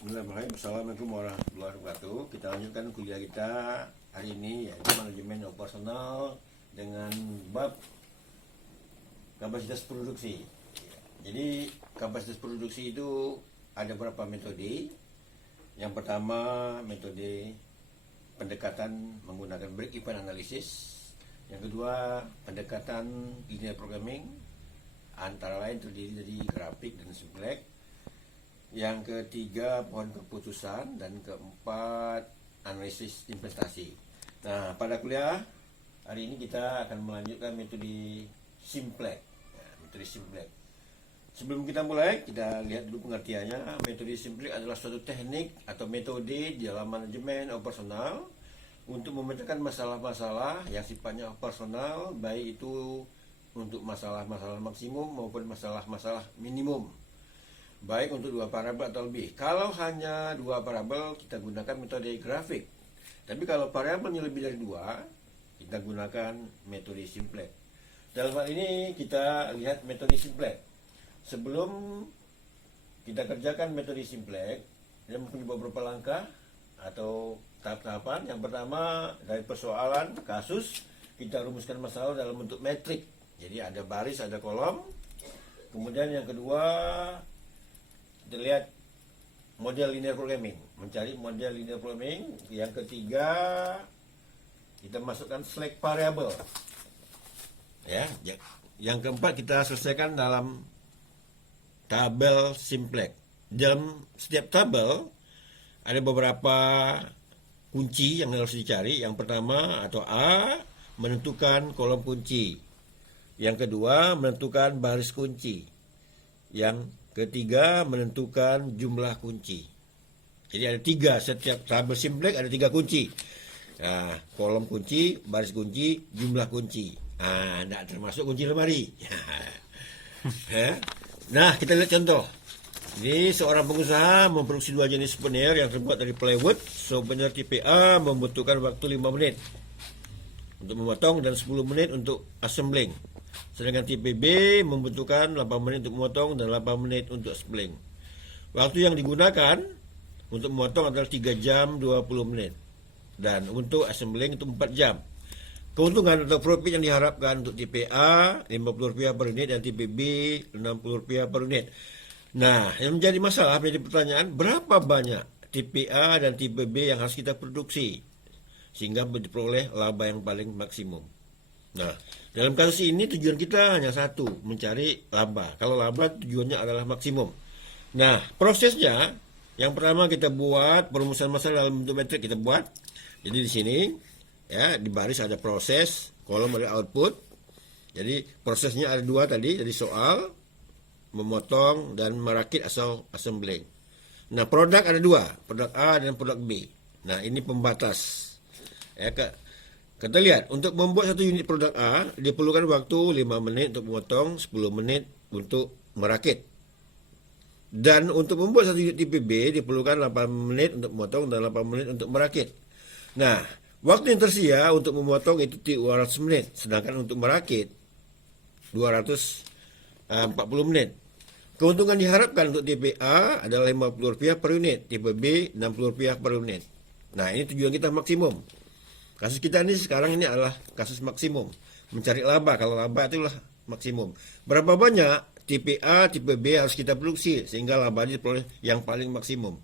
Bismillahirrahmanirrahim. Assalamualaikum warahmatullahi wabarakatuh. Kita lanjutkan kuliah kita hari ini, yaitu manajemen operasional dengan bab kapasitas produksi. Jadi kapasitas produksi itu ada beberapa metode. Yang pertama, metode pendekatan menggunakan break-even analysis. Yang kedua, pendekatan linear programming, antara lain terdiri dari grafik dan simplek. Yang ketiga, pohon keputusan. Dan keempat, analisis investasi. Nah, pada kuliah hari ini kita akan melanjutkan metode simplek. Metode simplek. Sebelum kita mulai, kita lihat dulu pengertiannya. Metode simplek adalah suatu teknik atau metode di dalam manajemen operasional untuk memecahkan masalah-masalah yang sifatnya operasional, baik itu untuk masalah-masalah maksimum maupun masalah-masalah minimum, baik untuk dua variabel atau lebih. Kalau hanya dua variabel, kita gunakan metode grafik. Tapi kalau variabelnya lebih dari dua, kita gunakan metode simplek. Dalam hal ini kita lihat metode simplek. Sebelum kita kerjakan metode simplek, dia mempunyai beberapa langkah atau tahap-tahapan. Yang pertama, dari persoalan kasus, kita rumuskan masalah dalam bentuk metrik. Jadi ada baris, ada kolom. Kemudian yang kedua, kita lihat model linear programming, mencari model linear programming. Yang ketiga, kita masukkan select variable. Ya, yang keempat kita selesaikan dalam tabel simplek. Dalam setiap tabel ada beberapa kunci yang harus dicari. Yang pertama atau A, menentukan kolom kunci. Yang kedua, menentukan baris kunci. Yang ketiga, menentukan jumlah kunci. Jadi ada tiga, setiap tabel simplek ada tiga kunci. Nah, kolom kunci, baris kunci, jumlah kunci. Nah, tidak termasuk kunci lemari. Nah, kita lihat contoh. Ini seorang pengusaha memproduksi dua jenis souvenir yang terbuat dari plywood. Souvenir tipe A membutuhkan waktu 5 menit untuk memotong dan 10 menit untuk assembling. Sedangkan tipe B membutuhkan 8 menit untuk memotong dan 8 menit untuk assembling. Waktu yang digunakan untuk memotong adalah 3 jam 20 menit. Dan untuk assembling itu 4 jam. Keuntungan atau profit yang diharapkan untuk tipe A Rp50 per unit dan tipe B Rp60 per unit. Nah, yang menjadi masalah, menjadi pertanyaan, berapa banyak tipe A dan tipe B yang harus kita produksi sehingga diperoleh laba yang paling maksimum. Nah, dalam kasus ini tujuan kita hanya satu, mencari laba. Kalau laba tujuannya adalah maksimum. Nah, prosesnya yang pertama kita buat perumusan masalah dalam bentuk metrik, kita buat. Jadi di sini ya, di baris ada proses, kolom ada output. Jadi prosesnya ada dua tadi, jadi soal, memotong dan merakit asal assembling. Nah, produk ada dua, produk A dan produk B. Nah, ini pembatas. Ya, kita lihat, untuk membuat satu unit produk A, diperlukan waktu 5 menit untuk memotong, 10 menit untuk merakit. Dan untuk membuat satu unit tipe B, diperlukan 8 menit untuk memotong dan 8 menit untuk merakit. Nah, waktu yang tersedia untuk memotong itu 200 menit, sedangkan untuk merakit 240 menit. Keuntungan diharapkan untuk tipe A adalah Rp50 per unit, tipe B Rp60 per unit. Nah, ini tujuan kita maksimum. Kasus kita ini sekarang ini adalah kasus maksimum, mencari laba. Kalau laba itulah maksimum. Berapa banyak tipe A, tipe B harus kita produksi sehingga labanya diperoleh yang paling maksimum.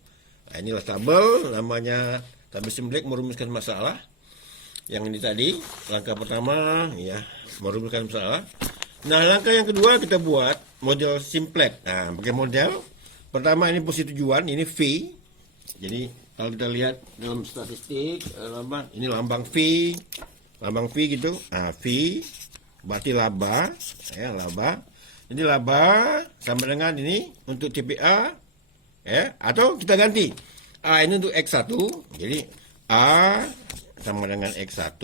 Nah, inilah tabel, namanya tabel simplek merumuskan masalah. Yang ini tadi, langkah pertama ya, merumuskan masalah. Nah, langkah yang kedua kita buat model simplek. Nah, pakai model pertama ini posisi tujuan, ini V. Jadi kalau kita lihat dalam statistik, ini lambang V gitu. Nah, V berarti laba, ya, laba. Jadi laba sama dengan ini untuk tipe A, ya, atau kita ganti. A ini untuk X1, jadi A sama dengan X1,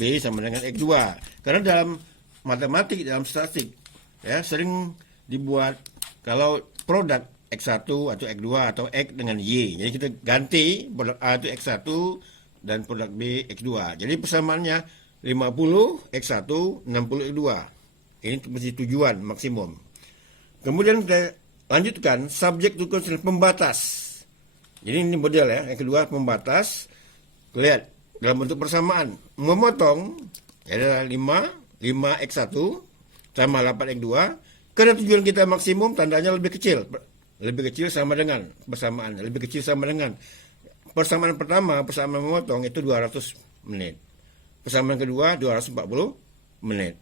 B sama dengan X2. Karena dalam matematik, dalam statistik, ya, sering dibuat kalau produk X1 atau X2 atau X dengan Y. Jadi kita ganti produk A itu X1 dan produk B X2. Jadi persamaannya 50 X1, 60 X2. Ini mesti tujuan maksimum. Kemudian kita lanjutkan subjek to constraint, pembatas. Jadi ini model ya. Yang kedua pembatas. Lihat dalam bentuk persamaan. Memotong adalah 5x1 sama 8x2. Karena tujuan kita maksimum, tandanya lebih kecil. Lebih kecil sama dengan persamaan. Lebih kecil sama dengan persamaan pertama, persamaan memotong itu 200 menit. Persamaan kedua 240 menit.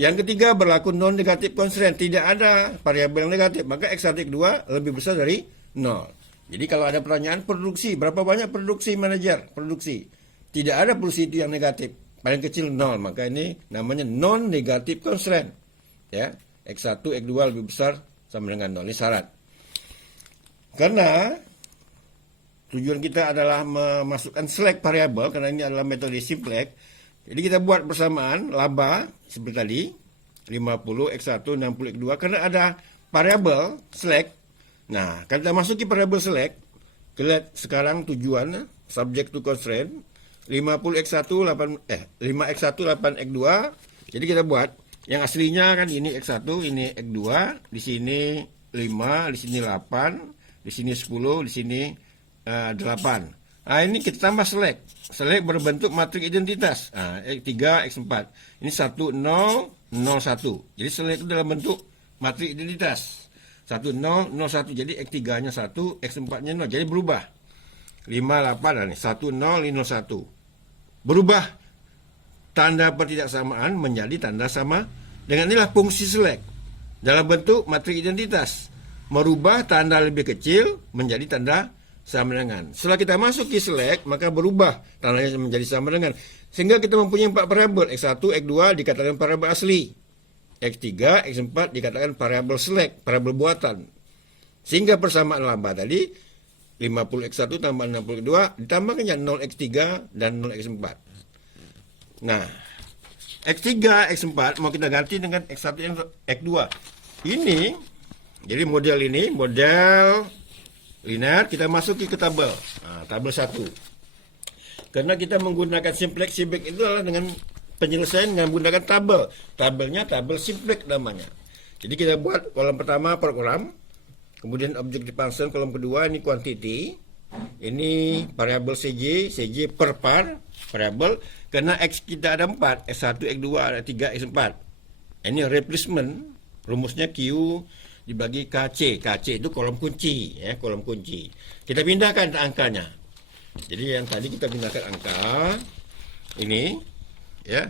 Yang ketiga berlaku non-negatif constraint. Tidak ada variabel yang negatif. Maka X1, X2 lebih besar dari 0. Jadi kalau ada pertanyaan produksi, berapa banyak produksi manajer? Produksi. Tidak ada produksi itu yang negatif. Paling kecil 0. Maka ini namanya non-negatif constraint. Ya, X1, X2 lebih besar sama dengan 0. Ini syarat. Karena tujuan kita adalah memasukkan select variabel, karena ini adalah metode simplex. Jadi kita buat bersamaan laba seperti tadi 50 X1 60 X2 karena ada variabel select. Nah, kalau kita masuki variabel select, kita sekarang tujuan subject to constraint 50 X1 8 5x1 8x2. Jadi kita buat yang aslinya kan ini X1, ini X2, di sini 5, di sini 8, di sini 10, di sini 8. Nah, ini kita tambah select. Select berbentuk matriks identitas. Nah, X3, X4. Ini 1, 0, 0, 1. Jadi select itu dalam bentuk matriks identitas. 1, 0, 0, 1. Jadi X3-nya 1, X4-nya 0. Jadi berubah. 5, 8. Nih, 1, 0, 0, 1. Berubah tanda pertidaksamaan menjadi tanda sama. Dengan inilah fungsi select. Dalam bentuk matriks identitas. Merubah tanda lebih kecil menjadi tanda sama dengan. Setelah kita masuk ke select, maka berubah tandanya menjadi sama dengan. Sehingga kita mempunyai 4 variabel. X1, X2 dikatakan variabel asli. X3, X4 dikatakan variabel select, variabel buatan. Sehingga persamaan laba tadi 50 X1 tambah 60 X2 ditambahkannya 0 X3 dan 0 X4. Nah, X3, X4 mau kita ganti dengan X1, X2. Ini, jadi model ini, model linear, kita masuki ke tabel. Nah, tabel 1. Karena kita menggunakan simplex itu adalah dengan penyelesaian dengan menggunakan tabel. Tabelnya tabel simplex namanya. Jadi kita buat kolom pertama program, kemudian objective function, kolom kedua ini quantity. Ini variabel CJ per par variabel. Karena X kita ada 4, X1, X2, ada 3, X4. Ini replacement, rumusnya Q dibagi KC. KC itu kolom kunci, ya, kolom kunci. Kita pindahkan angkanya. Jadi yang tadi kita pindahkan angka ini, ya.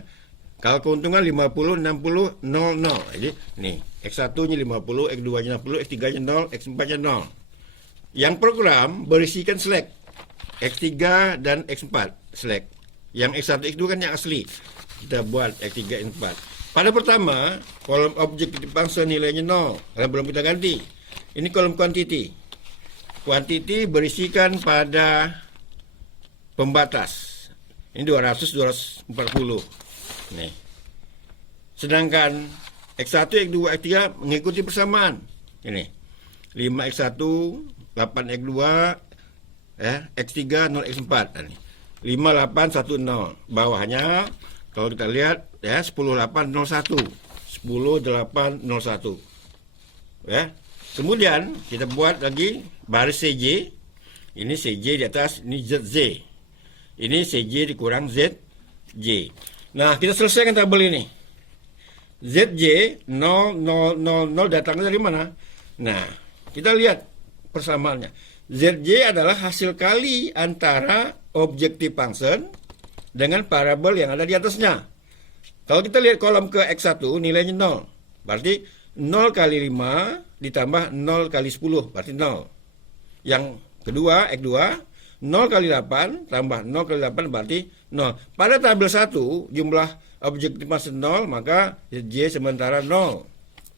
Kalau keuntungan 50, 60, 0, 0. Jadi nih, X1-nya 50, X2-nya 60, X3-nya 0, X4-nya 0. Yang program berisikan select. X3 dan X4 select. Yang X1, X2 kan yang asli. Kita buat X3, X4. Pada pertama, kolom objective function nilainya 0. Karena belum kita ganti. Ini kolom quantity. Quantity berisikan pada pembatas. Ini 200, 240. Nih. Sedangkan X1, X2, X3 mengikuti persamaan. Ini. 5X1, 8X2, ya, X3, 0X4. Ini. 5, 8, 1, 0. Bawahnya, kalau kita lihat, ya, 10, 8, 0, 1. 10, 8, 0, 1. Ya. Kemudian, kita buat lagi baris CJ. Ini CJ di atas, ini ZZ. Ini CJ dikurang ZJ. Nah, kita selesaikan tabel ini. ZJ 0, 0, 0, 0 datangnya dari mana? Nah, kita lihat persamaannya. ZJ adalah hasil kali antara objective function dengan variabel yang ada di atasnya. Kalau kita lihat kolom ke X1 nilainya 0. Berarti 0 kali 5 ditambah 0 kali 10. Berarti 0. Yang kedua, X2, 0 kali 8 tambah 0 kali 8 berarti 0. Pada tabel 1 jumlah objektif function 0, maka ZJ sementara 0.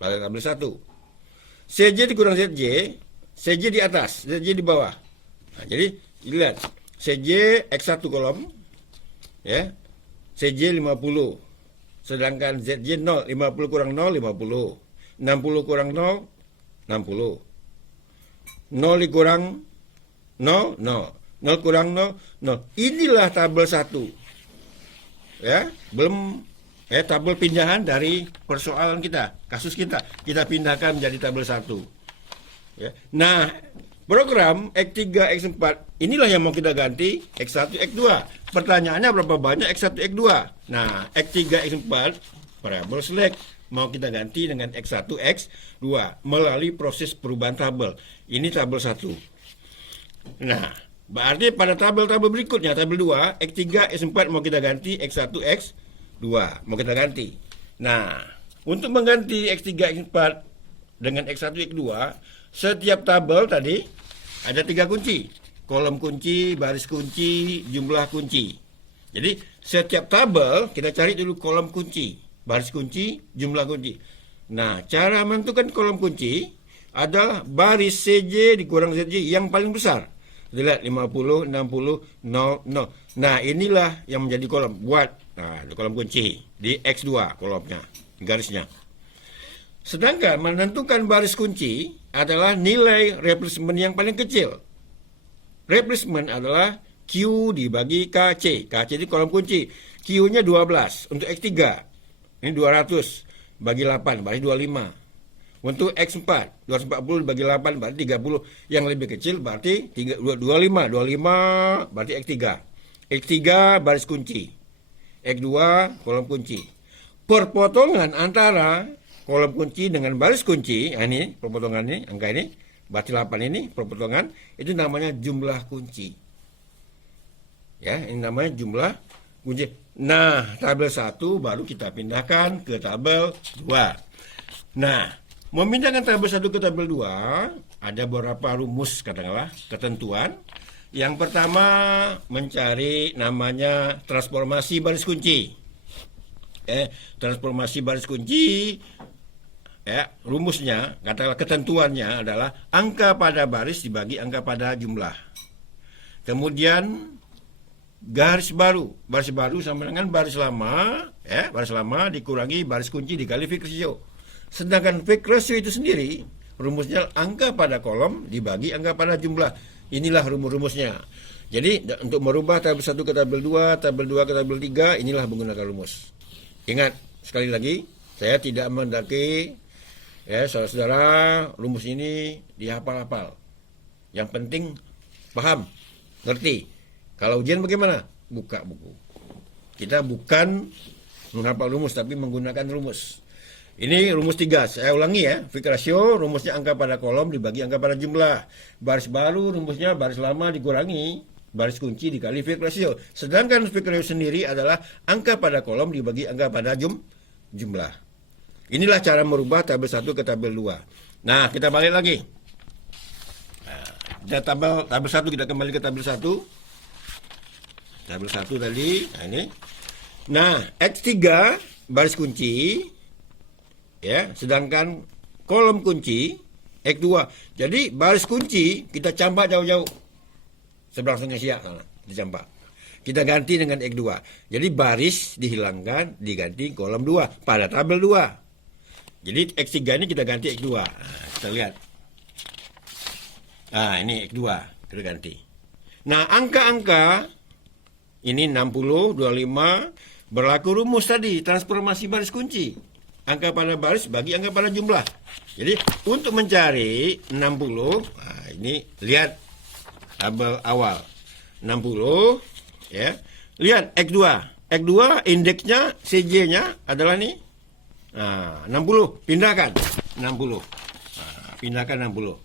Pada tabel 1. CJ dikurang ZJ, CJ di atas, ZJ di bawah. Nah, jadi lihat, CJ X1 kolom, ya, CJ 50. Sedangkan ZJ 0, 50 kurang 0, 50. 60 kurang 0, 60. 0 dikurang 0, 0. 0 kurang 0, 0. Inilah tabel 1. Ya, belum tabel pindahan dari persoalan kita, kasus kita. Kita pindahkan menjadi tabel 1. Ya. Nah, program X3, X4 inilah yang mau kita ganti X1, X2. Pertanyaannya berapa banyak X1, X2? Nah, X3, X4 variabel select mau kita ganti dengan X1, X2 melalui proses perubahan tabel. Ini tabel 1. Nah, berarti pada tabel-tabel berikutnya, tabel 2, X3, X4 mau kita ganti X1, X2 mau kita ganti. Nah, untuk mengganti X3, X4 dengan X1, X2, setiap tabel tadi ada 3 kunci. Kolom kunci, baris kunci, jumlah kunci. Jadi, setiap tabel kita cari dulu kolom kunci, baris kunci, jumlah kunci. Nah, cara menentukan kolom kunci adalah baris CJ dikurang ZJ yang paling besar. Kita lihat 50, 60, 0, 0. Nah, inilah yang menjadi kolom. Nah, kolom kunci di X2 kolomnya, garisnya. Sedangkan menentukan baris kunci adalah nilai replacement yang paling kecil. Replacement adalah Q dibagi KC. KC itu kolom kunci. Q-nya 12. Untuk X3, ini 200 bagi 8, berarti 25. Untuk X4, 240 dibagi 8, berarti 30. Yang lebih kecil berarti 25. 25 berarti X3. X3 baris kunci. X2 kolom kunci. Perpotongan antara kolom kunci dengan baris kunci, ini perpotongan ini, angka ini, berarti 8 ini, perpotongan, itu namanya jumlah kunci. Ya, ini namanya jumlah kunci. Nah, tabel 1 baru kita pindahkan ke tabel 2. Nah, memindahkan tabel 1 ke tabel 2, ada beberapa rumus, katakanlah, ketentuan. Yang pertama, mencari namanya transformasi baris kunci. Transformasi baris kunci, rumusnya, katakanlah ketentuannya adalah angka pada baris dibagi angka pada jumlah. Kemudian, garis baru sama dengan baris lama, baris lama dikurangi baris kunci dikali Fick ratio. Sedangkan Fick ratio itu sendiri rumusnya angka pada kolom dibagi angka pada jumlah. Inilah rumus-rumusnya. Jadi untuk merubah tabel 1 ke tabel 2, tabel 2 ke tabel 3, inilah menggunakan rumus. Ingat, sekali lagi, saya tidak mendaki saudara-saudara rumus ini dihafal-hafal. Yang penting paham, ngerti. Kalau ujian bagaimana? Buka buku. Kita bukan menghafal rumus, tapi menggunakan rumus. Ini rumus 3, saya ulangi ya. Fick ratio, rumusnya angka pada kolom dibagi angka pada jumlah. Baris baru, rumusnya baris lama dikurangi baris kunci dikali Fick ratio. Sedangkan Fick ratio sendiri adalah angka pada kolom dibagi angka pada jumlah. Inilah cara merubah tabel 1 ke tabel 2. Nah, kita balik lagi. Tabel 1, kita kembali ke tabel 1. Tabel 1 tadi, nah ini. Nah, X3 baris kunci, sedangkan kolom kunci X2. Jadi baris kunci kita campak jauh-jauh. Sebelah setengah siap sana, dicampak. Kita ganti dengan X2. Jadi baris dihilangkan, diganti kolom 2 pada tabel 2. Jadi X3 ini kita ganti X2. Nah, kita lihat. Nah, ini X2 kita ganti. Nah, angka-angka ini 60, 25 berlaku rumus tadi, transformasi baris kunci. Angka pada baris bagi angka pada jumlah. Jadi untuk mencari 60, nah ini lihat tabel awal 60, lihat X2. X2 indeksnya CJ-nya adalah nih. Nah, 60 pindahkan 60. Nah, pindahkan 60.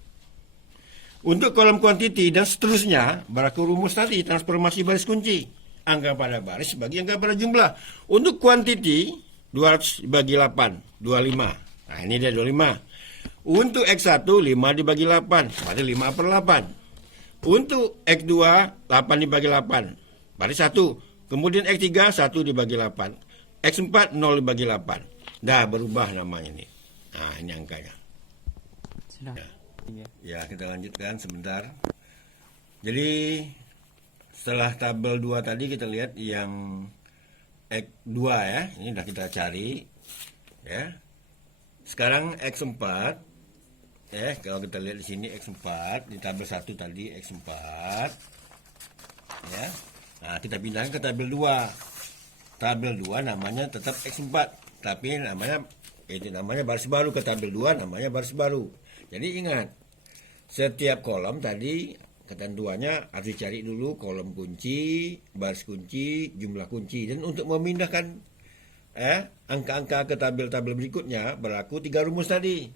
Untuk kolom kuantiti dan seterusnya berlaku rumus tadi, transformasi baris kunci. Angka pada baris bagi angka pada jumlah. Untuk kuantiti 200 dibagi 8, 25. Nah, ini dia 25. Untuk X1, 5 dibagi 8, berarti 5/8. Untuk X2, 8 dibagi 8, berarti 1. Kemudian X3, 1 dibagi 8. X4, 0 dibagi 8. Dah berubah namanya ini. Nah, ini angkanya. Sudah. Ya, kita lanjutkan sebentar. Jadi, setelah tabel 2 tadi kita lihat yang X2 ya, ini sudah kita cari ya. Sekarang X4 ya, kalau kita lihat di sini X4 di tabel 1 tadi X4 ya. Nah, kita pindahkan ke tabel 2. Tabel 2 namanya tetap X4, tapi namanya baris baru. Ke tabel 2 namanya baris baru. Jadi ingat, setiap kolom tadi ketentuannya harus dicari dulu kolom kunci, baris kunci, jumlah kunci. Dan untuk memindahkan angka-angka ke tabel-tabel berikutnya berlaku 3 rumus tadi.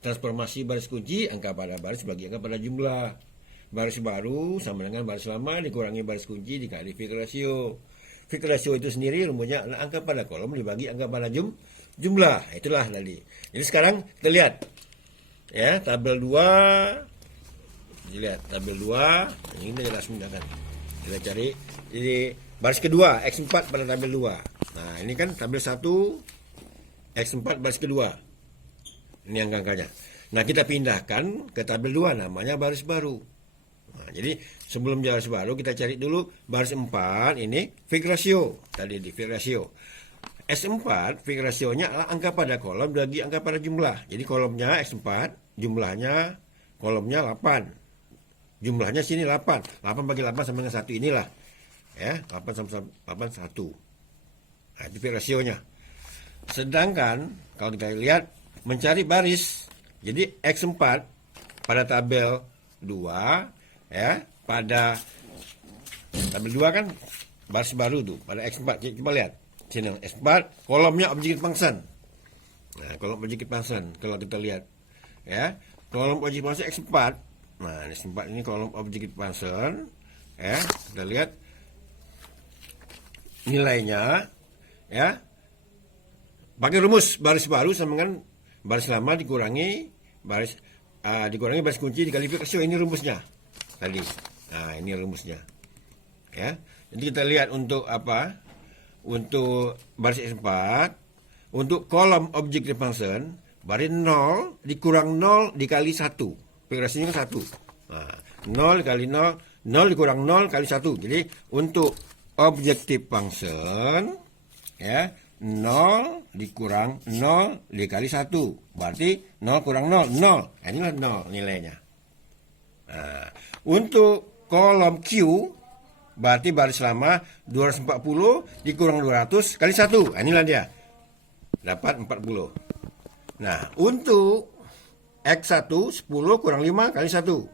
Transformasi baris kunci, angka pada baris bagi angka pada jumlah. Baris baru sama dengan baris lama dikurangi baris kunci dikali Fick ratio. Fick ratio itu sendiri rumusnya adalah angka pada kolom dibagi angka pada jumlah. Itulah tadi. Jadi sekarang kita lihat ya, tabel 2. Lihat tabel 2. Ini kita jelas menggunakan. Kita cari jadi baris kedua X4 pada tabel 2. Nah, ini kan tabel 1 X4 baris kedua. Ini angka-angkanya. Nah, kita pindahkan ke tabel 2 namanya baris baru. Nah, jadi sebelum baris baru kita cari dulu baris 4 ini Fick ratio. Tadi di Fick ratio. S4 Fick rasionya adalah angka pada kolom bagi angka pada jumlah. Jadi kolomnya X4, jumlahnya kolomnya 8. Jumlahnya sini 8. 8 bagi 8 sama dengan 1 inilah. Ya, 8 sama 8 1. Nah, itu Fick rasionya. Sedangkan kalau kita lihat mencari baris, jadi X4 pada tabel 2 ya, pada tabel 2 kan baris baru tuh pada X4. Coba lihat sini X4 kolomnya objective function. Nah, kolom objective function kalau kita lihat ya, kolom objective function X4. Nah, ini X4 ini kolom objective function ya, kita lihat nilainya ya, pakai rumus baris baru sama dengan baris lama dikurangi baris kunci dikali Fick ratio. Ini rumusnya tadi. Nah, ini rumusnya ya. Jadi kita lihat untuk apa, untuk baris X4 untuk kolom objective function baris 0 dikurang 0 dikali 1. Fick ratio-nya kan 1. Nah, 0 dikali 0, 0 dikurang 0 kali 1. Jadi untuk objective function ya, 0 dikurang 0 dikali 1. Berarti 0 kurang 0, 0. Nah, inilah 0 nilainya. Nah, untuk kolom Q, berarti baris lama 240 dikurang 200 kali 1. Nah, inilah dia. Dapat 40. Nah, untuk X1, 10 kurang 5 kali 1.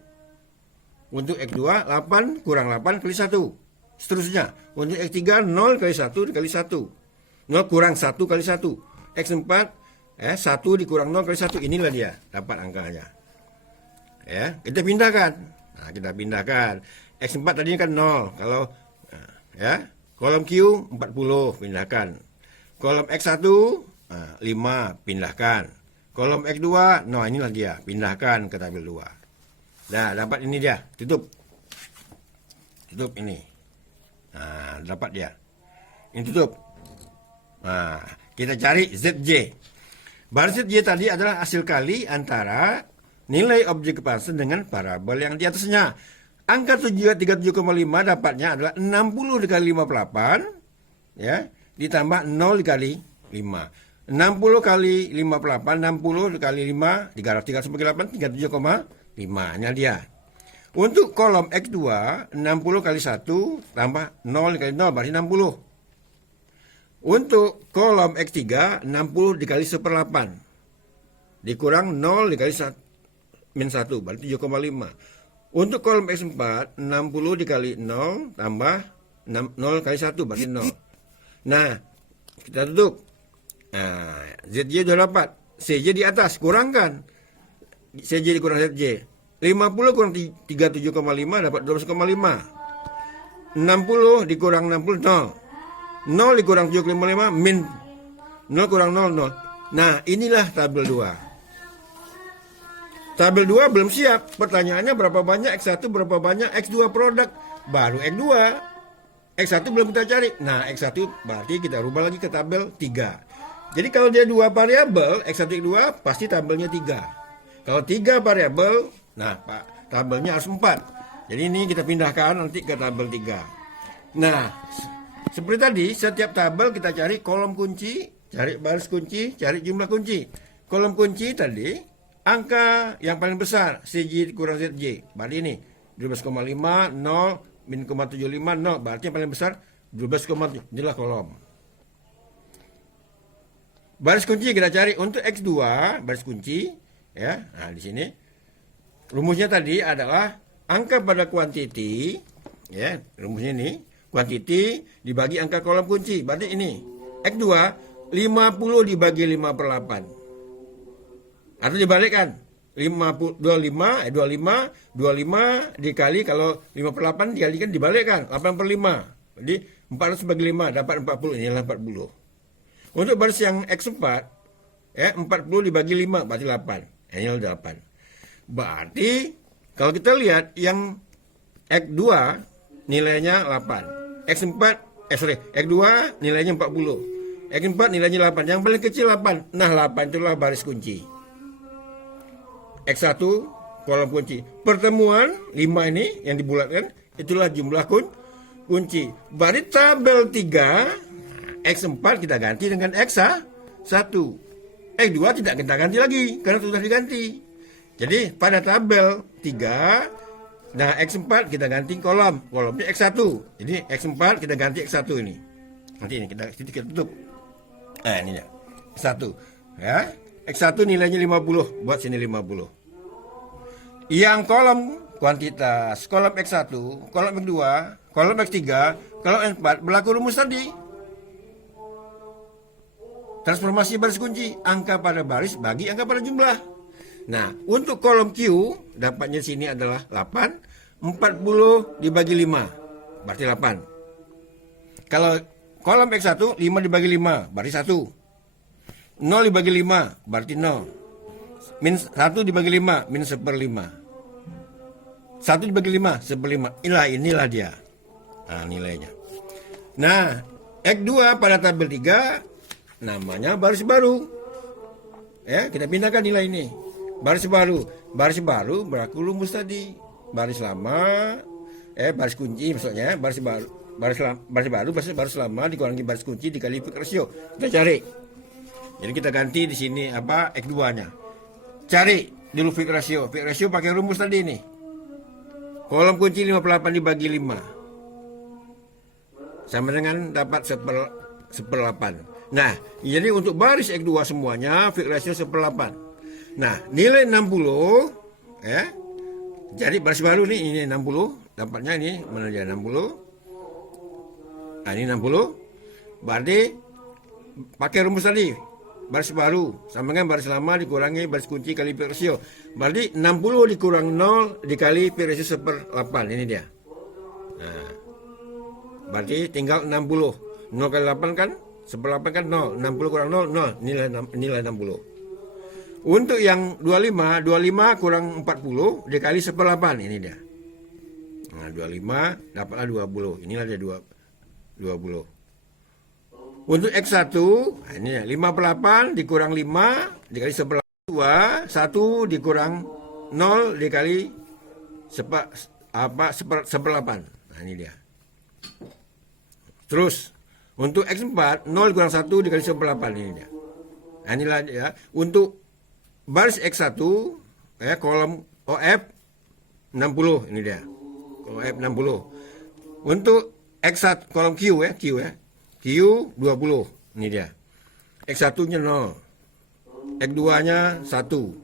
Untuk X2, 8 kurang 8 kali 1. Seterusnya. Untuk X3, 0 kali 1 dikali 1. 0 kurang 1 kali 1. X4 1 dikurang 0 kali 1. Inilah dia dapat angkanya. Ya, kita pindahkan. Nah, kita pindahkan. X4 tadi kan 0. Kalau ya, kolom Q 40 pindahkan. Kolom X1 5 pindahkan. Kolom X2 inilah dia, pindahkan ke tabel 2. Nah, dapat ini dia. Tutup ini. Nah, dapat dia. Ini tutup. Nah, kita cari ZJ. Baris ZJ tadi adalah hasil kali antara nilai objek function dengan parabol yang di atasnya. Angka 37,5 dapatnya adalah 60 dikali 58 ya, ditambah 0 dikali 5. 60 kali 58, 60 dikali 5, 300 bagi 8, 37,5. Nya dia. Untuk kolom X2, 60 kali 1 tambah 0 dikali 0, berarti 60. Untuk kolom X3, 60 dikali 1/8. Dikurang 0 dikali min 1, berarti 7,5. Untuk kolom X4, 60 dikali 0 tambah 0 kali 1, berarti 0. Nah, kita tutup. Nah, ZJ sudah dapat. CJ di atas, kurangkan. CJ dikurang ZJ. 50 kurang 37,5 dapat 12,5. 60 dikurang 60, 0. 0 dikurang 7,5 min 0 kurang 0, 0. Nah, inilah tabel 2. Tabel 2 belum siap. Pertanyaannya berapa banyak X1, berapa banyak X2 produk. Baru X2. X1 belum kita cari. Nah, X1 berarti kita rubah lagi ke tabel 3. Jadi kalau dia 2 variabel, X1, X2 pasti tabelnya 3. Kalau 3 variabel, nah Pak, tabelnya harus 4. Jadi ini kita pindahkan nanti ke tabel 3. Nah, seperti tadi, setiap tabel kita cari kolom kunci, cari baris kunci, cari jumlah kunci. Kolom kunci tadi, angka yang paling besar, CJ kurang ZJ. Berarti ini, 12,5, 0, min 0,75, 0. Berarti yang paling besar, 12,7. Inilah kolom. Baris kunci kita cari untuk X2, baris kunci, ya. Nah, di sini rumusnya tadi adalah angka pada kuantiti, ya, rumusnya ini, kuantiti dibagi angka kolom kunci. Berarti ini, X2, 50 dibagi 5/8. Atau dibalikkan, 25 dikali, kalau 5/8 dikalikan dibalikkan, 8/5. Jadi 400 bagi 5 dapat 40, inilah 40. Untuk baris yang X4, ya, 40 dibagi 5 berarti 8. Inilah 8. Berarti kalau kita lihat yang X2 nilainya 8. X2 nilainya 40. X4 nilainya 8. Yang paling kecil 8. Nah, 8 itulah baris kunci. X1 kolom kunci. Pertemuan 5 ini yang dibulatkan itulah jumlah kunci. Berarti tabel 3 X4 kita ganti dengan X1. X2 tidak kita ganti lagi karena sudah diganti. Jadi pada tabel 3, nah X4 kita ganti kolomnya X1. Jadi X4 kita ganti X1 ini. Nanti ini kita tutup. Nah, ini ya. X1. Ya. X1 nilainya 50, buat sini 50. Yang kolom kuantitas, kolom X1, kolom X2, kolom X3, kolom X4 berlaku rumus tadi. Transformasi baris kunci, angka pada baris bagi angka pada jumlah. Nah, untuk kolom Q, dapatnya sini adalah 8, 40 dibagi 5, berarti 8. Kalau kolom X1, 5 dibagi 5, berarti 1. 0 dibagi 5, berarti 0. Min 1 dibagi 5, min 1/5. 1 dibagi 5, 1/5. Inilah dia. Nah, nilainya. Nah, X2 pada tabel 3, namanya baris baru. Ya, kita pindahkan nilai ini. Baris baru berlaku rumus tadi. Baris lama, baris kunci maksudnya, baris lama dikurangi baris kunci dikali quick ratio. Kita cari. Jadi kita ganti di sini X2-nya. Cari dulu quick ratio. Quick ratio pakai rumus tadi nih. Kolom kunci 58 dibagi 5. Sama dengan dapat 1/8. Nah, jadi untuk baris X2 semuanya quick ratio 1/8. Nah, nilai 60, ya. Jadi baris baru nih, ini 60, dapatnya ini mana dia 60. Nah, ini 60. Berarti pakai rumus tadi. Baris baru sama dengan baris lama dikurangi baris kunci kali quick ratio. Berarti 60 dikurang 0 dikali quick ratio 1/8, ini dia. Nah, berarti tinggal 60. 0 kali 8 kan 1/8 kan 0. 60 kurang 0, 0. Nilai 60. Untuk yang 25 kurang 40 dikali 1/8, ini dia. Nah, 25 dapatlah 20. Inilah dia 20. Untuk X1, nah ini ya, 5/8 dikurang 5 dikali 1/8. 1 dikurang 0 dikali 1/8. Nah, ini dia. Terus untuk X4, 0 kurang 1 dikali 1/8, ini dia. Nah, inilah ya. Untuk baris X1, ya, kolom OF 60, ini dia. Kolom OF 60. Untuk X1 kolom Q ya, Q 20, ini dia. X1-nya 0. X2-nya 1.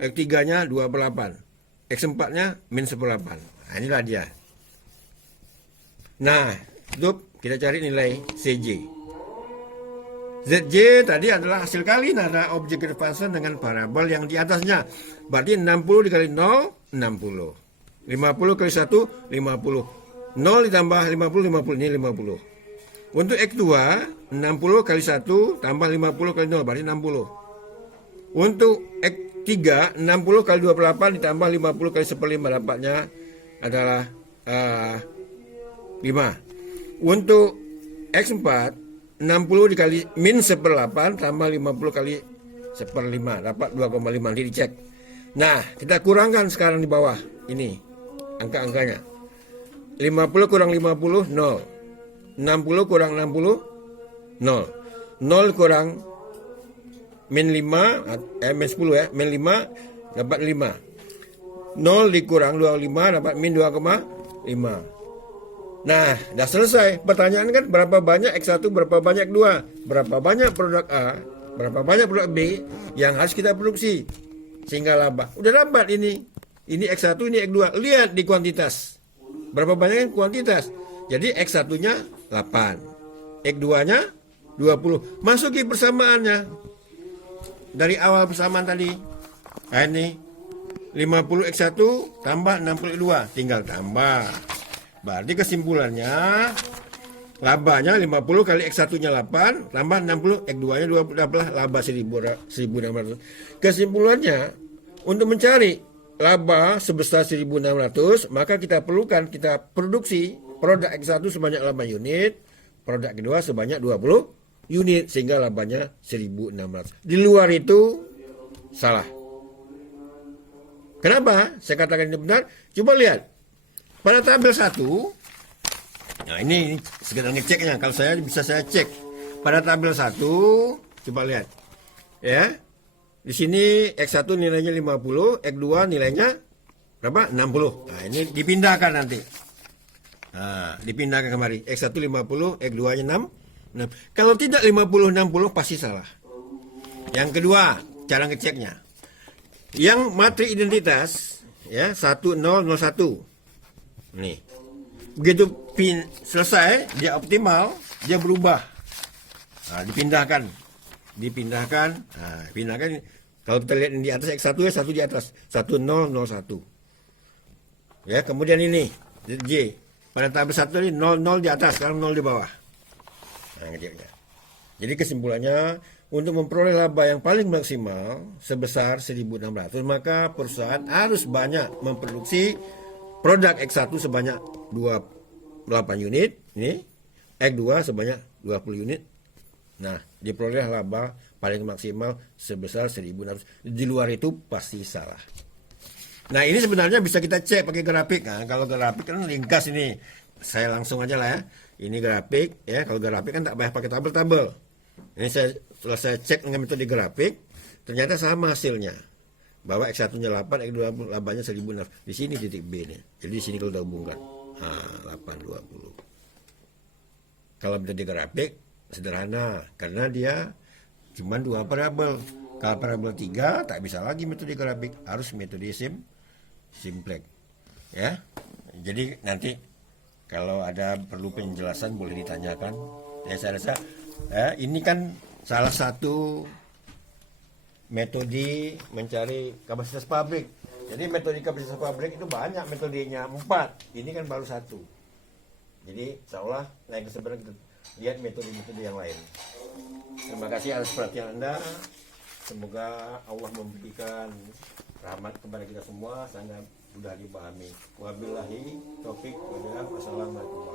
X3-nya 2/8. X4-nya min 1/8. Nah, inilah dia. Nah, itu kita cari nilai CJ. ZJ tadi adalah hasil kali nada objek function dengan variabel yang di atasnya. Berarti 60 dikali 0, 60. 50 kali 1, 50. 0 ditambah 50, 50. Ini 50. Untuk X2, 60 kali 1 tambah 50 kali 0, berarti 60. Untuk X3, 60 kali 28 ditambah 50 kali 1/5, dapatnya adalah 5. Untuk X4, 60 dikali min 1/8 tambah 50 kali 1/5, dapat 2,5. Nanti dicek. Nah, kita kurangkan sekarang di bawah ini angka-angkanya. 50 kurang 50, 0. 60 kurang 60, 0. 0 kurang min 5, min 10 ya, min 5 dapat 5. 0 dikurang 25 dapat min 2,5. Nah, dah selesai. Pertanyaan kan berapa banyak X1, berapa banyak X2, berapa banyak produk A, berapa banyak produk B yang harus kita produksi sehingga laba. Udah dapat ini. Ini X1, ini X2. Lihat di kuantitas. Berapa banyak kan kuantitas. Jadi X1-nya 8. X2-nya 20. Masuki persamaannya. Dari awal persamaan tadi. Nah, ini 50 X1 tambah 60 X2. Tinggal tambah. Berarti kesimpulannya labanya 50 kali X1-nya 8 tambah 60 X2-nya 20 dapat laba 1600. Kesimpulannya untuk mencari laba sebesar 1600, maka kita produksi produk X1 sebanyak 8 unit, produk kedua sebanyak 20 unit sehingga labanya 1600. Di luar itu salah. Kenapa saya katakan ini benar? Coba lihat. Pada tabel 1, nah ini sekedar ngeceknya, kalau saya bisa saya cek. Pada tabel 1, coba lihat. Ya. Di sini X1 nilainya 50, X2 nilainya berapa? 60. Nah, ini dipindahkan nanti. Nah, dipindahkan kemari. X1 50, X2-nya 6. Kalau tidak 50, 60 pasti salah. Yang kedua, cara ngeceknya. Yang matri identitas ya 1001. Nih. Begitu selesai, dia optimal, dia berubah. Nah, dipindahkan. Nah, pindahkan. Kalau kita lihat di atas X1 ya 1 di atas 1001. Ya, kemudian ini J. Pada tabel 1 tadi 00 di atas, sekarang 0 di bawah. Nah, ngeceknya. Jadi kesimpulannya untuk memperoleh laba yang paling maksimal sebesar 1600, maka perusahaan harus banyak memproduksi produk X1 sebanyak 28 unit, ini X2 sebanyak 20 unit. Nah, diperoleh laba paling maksimal sebesar 1600. Di luar itu pasti salah. Nah, ini sebenarnya bisa kita cek pakai grafik. Nah, kalau grafik kan ringkas ini. Saya langsung aja lah ya. Ini grafik ya. Kalau grafik kan tak payah pakai tabel-tabel. Ini setelah saya cek dengan metode grafik, ternyata sama hasilnya. Bahwa X1-nya 8, X2 labanya 1600. Di sini titik B nih. Jadi di sini kalau dihubungkan. Nah, 820. Kalau metode grafik sederhana karena dia cuma 2 variabel. Kalau variabel 3 tak bisa lagi metode grafik, harus metode simplex. Ya. Jadi nanti kalau ada perlu penjelasan boleh ditanyakan. Ya, saya rasa ini kan salah satu metode mencari kapasitas pabrik. Jadi metode kapasitas pabrik itu banyak metodenya, 4. Ini kan baru 1. Jadi seolah naik ke sebenarnya kita lihat metode-metode yang lain. Terima kasih atas perhatian Anda. Semoga Allah memberikan rahmat kepada kita semua sehingga mudah dipahami. Wabillahi taufik wa hidayah. Wassalamualaikum.